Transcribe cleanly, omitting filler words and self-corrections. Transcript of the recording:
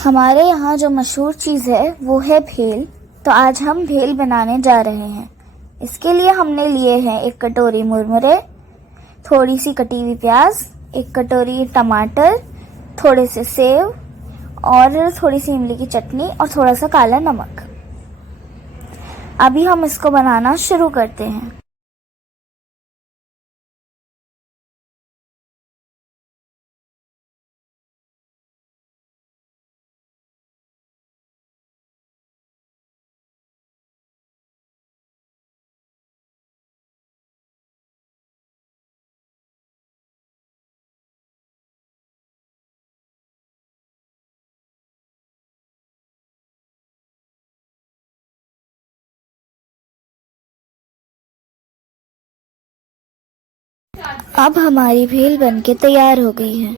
हमारे यहाँ जो मशहूर चीज़ है वो है भेल। तो आज हम भेल बनाने जा रहे हैं। इसके लिए हमने लिए हैं एक कटोरी मुरमुरे, थोड़ी सी कटी हुई प्याज, एक कटोरी टमाटर, थोड़े से सेव और थोड़ी सी इमली की चटनी और थोड़ा सा काला नमक। अभी हम इसको बनाना शुरू करते हैं। अब हमारी भेल बनके तैयार हो गई है।